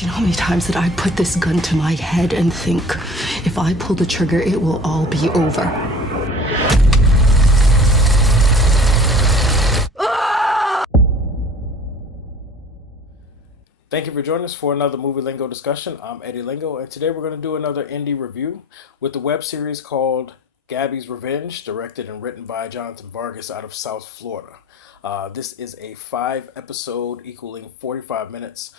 Do you know how many times that I put this gun to my head and think, if I pull the trigger, it will all be over? Thank you for joining us for another Movie Lingo discussion. I'm Eddie Lingo, and today we're going to do another indie review with the web series called Gaby's Revenge, directed and written by Jonathan Vargas out of South Florida. This is a 5-episode equaling 45 minutes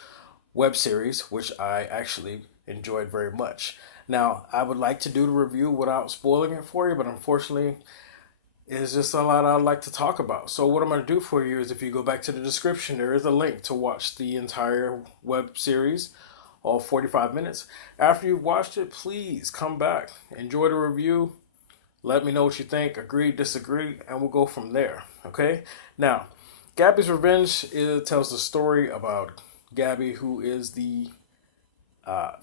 web series, which I actually enjoyed very much. Now, I would like to do the review without spoiling it for you, but unfortunately, it's just a lot I'd like to talk about. So what I'm going to do for you is, if you go back to the description, there is a link to watch the entire web series, all 45 minutes. After you've watched it, please come back, enjoy the review, let me know what you think, agree, disagree, and we'll go from there, okay? Now, Gaby's Revenge tells the story about Gaby, who is the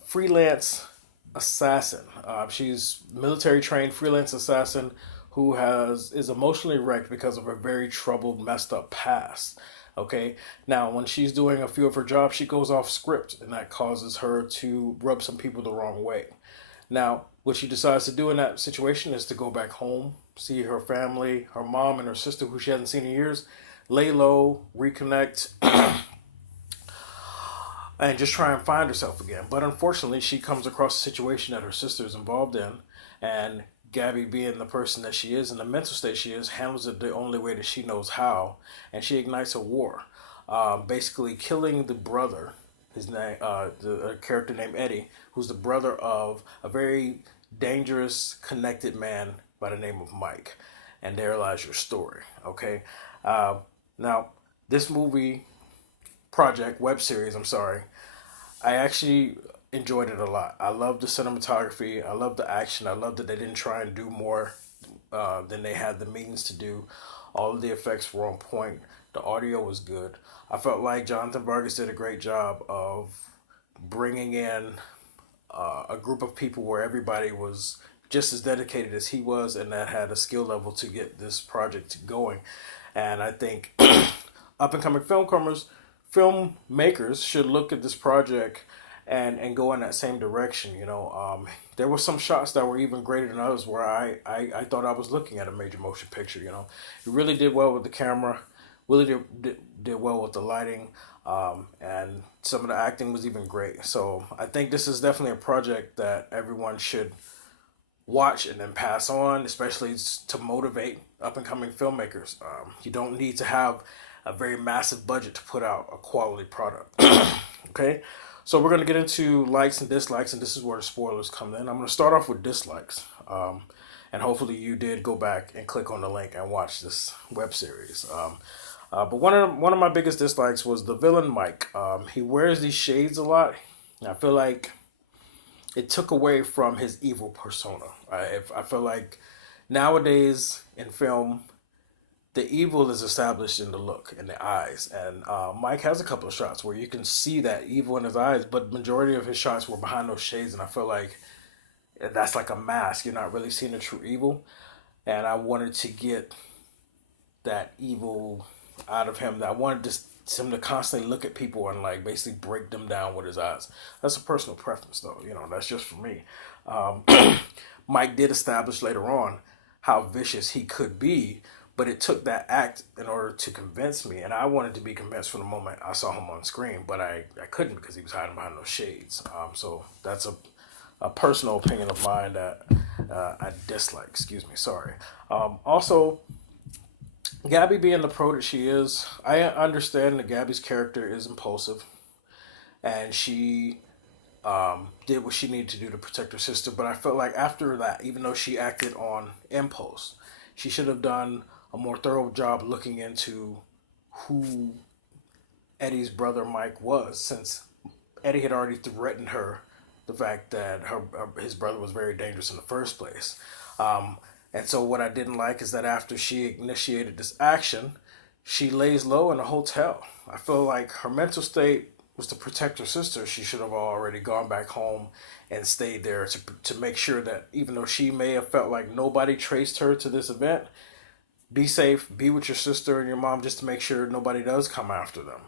freelance assassin. She's military trained freelance assassin who is emotionally wrecked because of a very troubled, messed up past. Okay, now when she's doing a few of her jobs, she goes off script, and that causes her to rub some people the wrong way. Now, what she decides to do in that situation is to go back home, see her family, her mom and her sister, who she hasn't seen in years, lay low, reconnect, and just try and find herself again. But unfortunately, she comes across a situation that her sister is involved in, and Gaby, being the person that she is and the mental state she is, handles it the only way that she knows how, and she ignites a war, basically killing the brother, his name, a character named Eddie, who's the brother of a very dangerous, connected man by the name of Mike. And there lies your story, okay? Now, this web series, I actually enjoyed it a lot. I love the cinematography. I love the action. I love that they didn't try and do more than they had the means to do. All of the effects were on point. The audio was good. I felt like Jonathan Vargas did a great job of bringing in a group of people where everybody was just as dedicated as he was, and that had a skill level to get this project going. And I think up-and-coming filmmakers should look at this project and go in that same direction. There were some shots that were even greater than others where I thought I was looking at a major motion picture. It really did well with the camera, really did well with the lighting, and some of the acting was even great. So I think this is definitely a project that everyone should watch and then pass on, especially to motivate up-and-coming filmmakers. You don't need to have a very massive budget to put out a quality product. Okay? So we're going to get into likes and dislikes, and this is where the spoilers come in. I'm going to start off with dislikes, and hopefully you did go back and click on the link and watch this web series. But one of my biggest dislikes was the villain Mike. He wears these shades a lot. I feel like it took away from his evil persona. I feel like nowadays in film, the evil is established in the look, in the eyes. And Mike has a couple of shots where you can see that evil in his eyes, but majority of his shots were behind those shades, and I feel like that's like a mask. You're not really seeing the true evil. And I wanted to get that evil out of him. I wanted him to constantly look at people and like basically break them down with his eyes. That's a personal preference, though. That's just for me. Mike did establish later on how vicious he could be, but it took that act in order to convince me, and I wanted to be convinced from the moment I saw him on screen, but I couldn't because he was hiding behind those shades. So that's a personal opinion of mine that I dislike. Excuse me, sorry. Also, Gaby being the pro that she is, I understand that Gaby's character is impulsive, and she did what she needed to do to protect her sister, but I felt like after that, even though she acted on impulse, she should have done a more thorough job looking into who Eddie's brother Mike was, since Eddie had already threatened her the fact that his brother was very dangerous in the first place. And so what I didn't like is that after she initiated this action, she lays low in a hotel. I feel like her mental state was to protect her sister. She should have already gone back home and stayed there to make sure that even though she may have felt like nobody traced her to this event, be safe, be with your sister and your mom just to make sure nobody does come after them.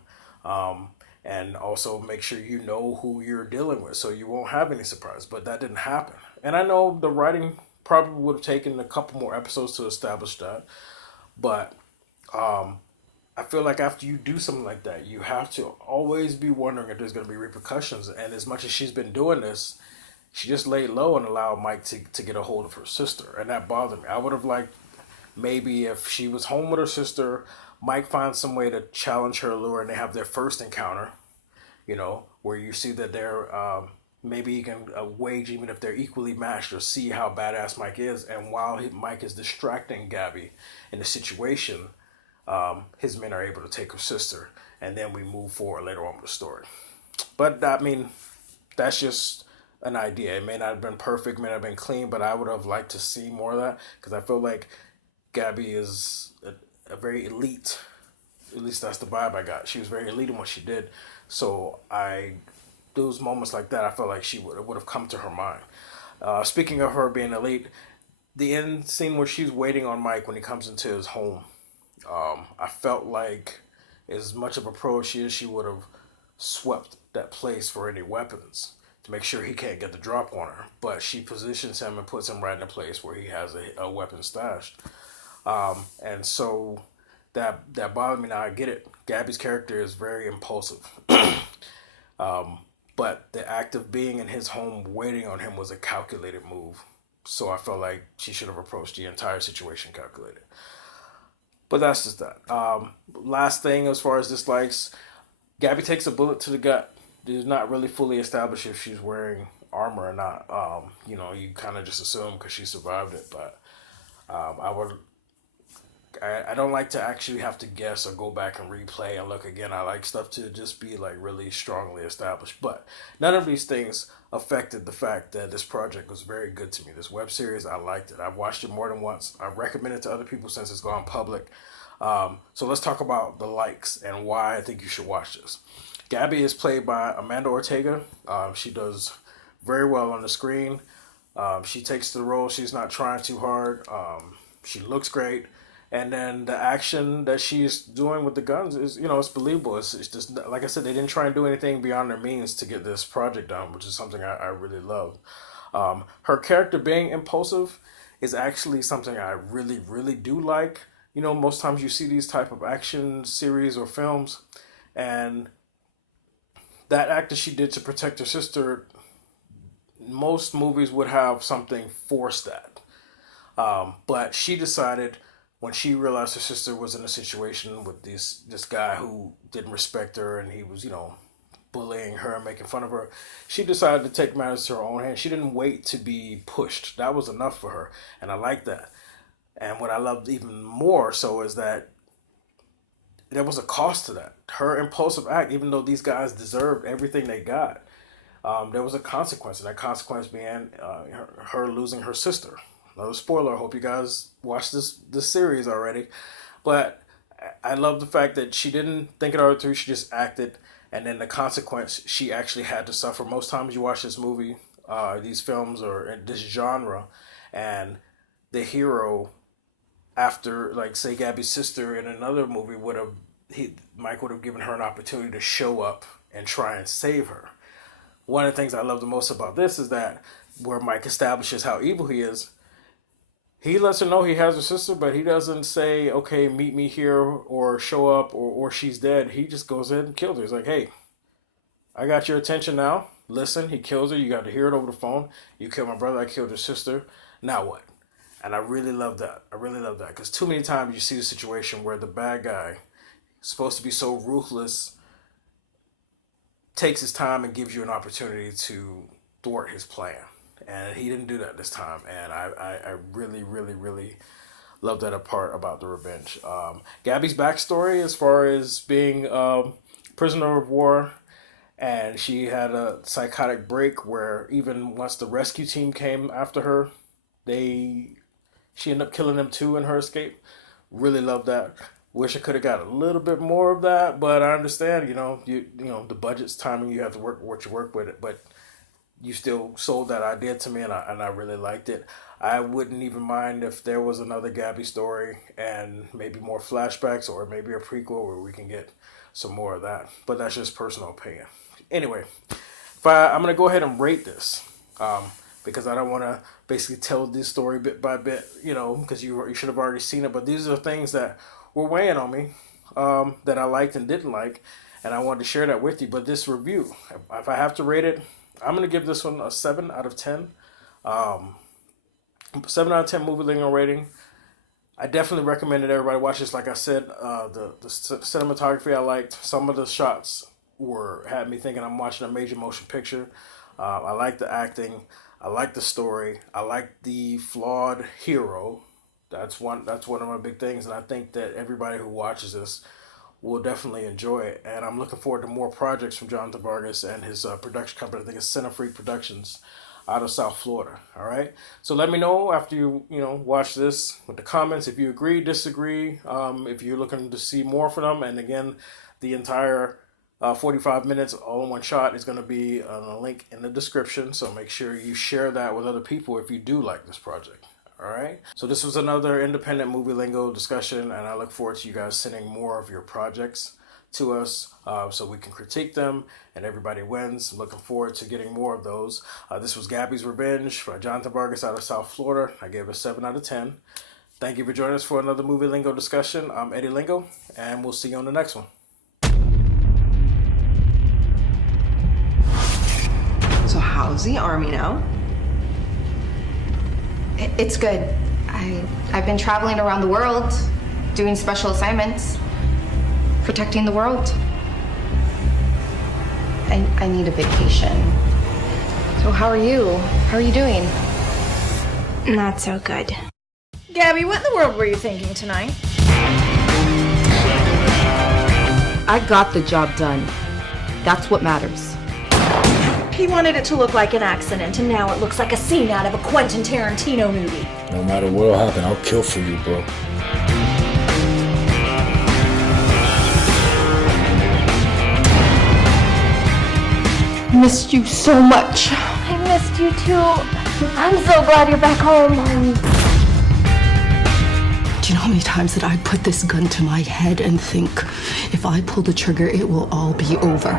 and also make sure you know who you're dealing with so you won't have any surprise. But that didn't happen. And I know the writing probably would have taken a couple more episodes to establish that. But I feel like after you do something like that, you have to always be wondering if there's going to be repercussions. And as much as she's been doing this, she just laid low and allowed Mike to get a hold of her sister. And that bothered me. I would have liked maybe if she was home with her sister, Mike finds some way to challenge her allure and they have their first encounter, where you see that they're maybe you can wage even if they're equally matched or see how badass Mike is. And while Mike is distracting Gabby in the situation, his men are able to take her sister, and then we move forward later on with the story. But I mean, that's just an idea. It may not have been perfect, may not have been clean, but I would have liked to see more of that because I feel like Gabby is a very elite. At least that's the vibe I got. She was very elite in what she did. So those moments like that, I felt like she would have come to her mind. Speaking of her being elite, the end scene where she's waiting on Mike when he comes into his home, I felt like as much of a pro as she is, she would have swept that place for any weapons to make sure he can't get the drop on her. But she positions him and puts him right in a place where he has a weapon stashed. And so that bothered me. Now I get it. Gabby's character is very impulsive. But the act of being in his home waiting on him was a calculated move. So I felt like she should have approached the entire situation calculated. But that's just that. Last thing as far as dislikes, Gabby takes a bullet to the gut. It is not really fully established if she's wearing armor or not. You kind of just assume because she survived it. But I don't like to actually have to guess or go back and replay and look again. I like stuff to just be like really strongly established. But none of these things affected the fact that this project was very good to me. This web series, I liked it. I've watched it more than once. I've recommended it to other people since it's gone public. So let's talk about the likes and why I think you should watch this. Gaby is played by Amanda Ortega. She does very well on the screen. She takes the role. She's not trying too hard. She looks great. And then the action that she's doing with the guns is, it's believable. It's just, like I said, they didn't try and do anything beyond their means to get this project done, which is something I really love. Her character being impulsive is actually something I really, really do like. Most times you see these type of action series or films, and that act that she did to protect her sister, most movies would have something forced that. But she decided when she realized her sister was in a situation with this guy who didn't respect her and he was, bullying her and making fun of her, she decided to take matters to her own hands. She didn't wait to be pushed. That was enough for her. And I like that. And what I loved even more so is that there was a cost to that. Her impulsive act, even though these guys deserved everything they got, there was a consequence. And that consequence being her losing her sister. Another spoiler. I hope you guys watched this series already. But I love the fact that she didn't think it all through. She just acted. And then the consequence she actually had to suffer. Most times you watch this movie, these films, or in this genre, and the hero, after, like, say, Gabby's sister in another movie Mike would have given her an opportunity to show up and try and save her. One of the things I love the most about this is that where Mike establishes how evil he is, he lets her know he has a sister, but he doesn't say, okay, meet me here or show up or she's dead. He just goes ahead and kills her. He's like, hey, I got your attention now. Listen, he kills her. You got to hear it over the phone. You killed my brother. I killed your sister. Now what? And I really love that. I really love that because too many times you see a situation where the bad guy, supposed to be so ruthless, takes his time and gives you an opportunity to thwart his plan. And he didn't do that this time. And I really, really, really love that part about The Revenge. Gabby's backstory as far as being prisoner of war, and she had a psychotic break where even once the rescue team came after her, she ended up killing them too in her escape. Really love that. Wish I could have got a little bit more of that, but I understand, the budget's timing, you have to work what you work with it, but you still sold that idea to me, and I really liked it. I wouldn't even mind if there was another Gabby story and maybe more flashbacks or maybe a prequel where we can get some more of that. But that's just personal opinion. Anyway, I'm going to go ahead and rate this because I don't want to basically tell this story bit by bit, because you should have already seen it. But these are things that were weighing on me that I liked and didn't like, and I wanted to share that with you. But this review, if I have to rate it, I'm going to give this one a 7 out of 10. 7 out of 10 movie lingo rating. I definitely recommend that everybody watch this. Like I said, the cinematography I liked. Some of the shots had me thinking I'm watching a major motion picture. I like the acting. I like the story. I like the flawed hero. That's one of my big things, and I think that everybody who watches this will definitely enjoy it. And I'm looking forward to more projects from Jonathan Vargas and his production company. I think it's Center Free Productions out of South Florida. All right. So let me know after you watch this with the comments if you agree, disagree, if you're looking to see more from them. And again, the entire 45 minutes all in one shot is going to be on a link in the description. So make sure you share that with other people if you do like this project. All right. So this was another independent movie lingo discussion, and I look forward to you guys sending more of your projects to us so we can critique them and everybody wins. I'm looking forward to getting more of those. This was Gaby's Revenge by Jonathan Vargas out of South Florida. I gave it a 7 out of 10. Thank you for joining us for another movie lingo discussion. I'm Eddie Lingo, and we'll see you on the next one. So how's the army now? It's good. I've been traveling around the world, doing special assignments, protecting the world. I need a vacation. So how are you? How are you doing? Not so good. Gaby, what in the world were you thinking tonight? I got the job done. That's what matters. He wanted it to look like an accident, and now it looks like a scene out of a Quentin Tarantino movie. No matter what'll happen, I'll kill for you, bro. Missed you so much. I missed you too. I'm so glad you're back home. Do you know how many times that I put this gun to my head and think, if I pull the trigger, it will all be over?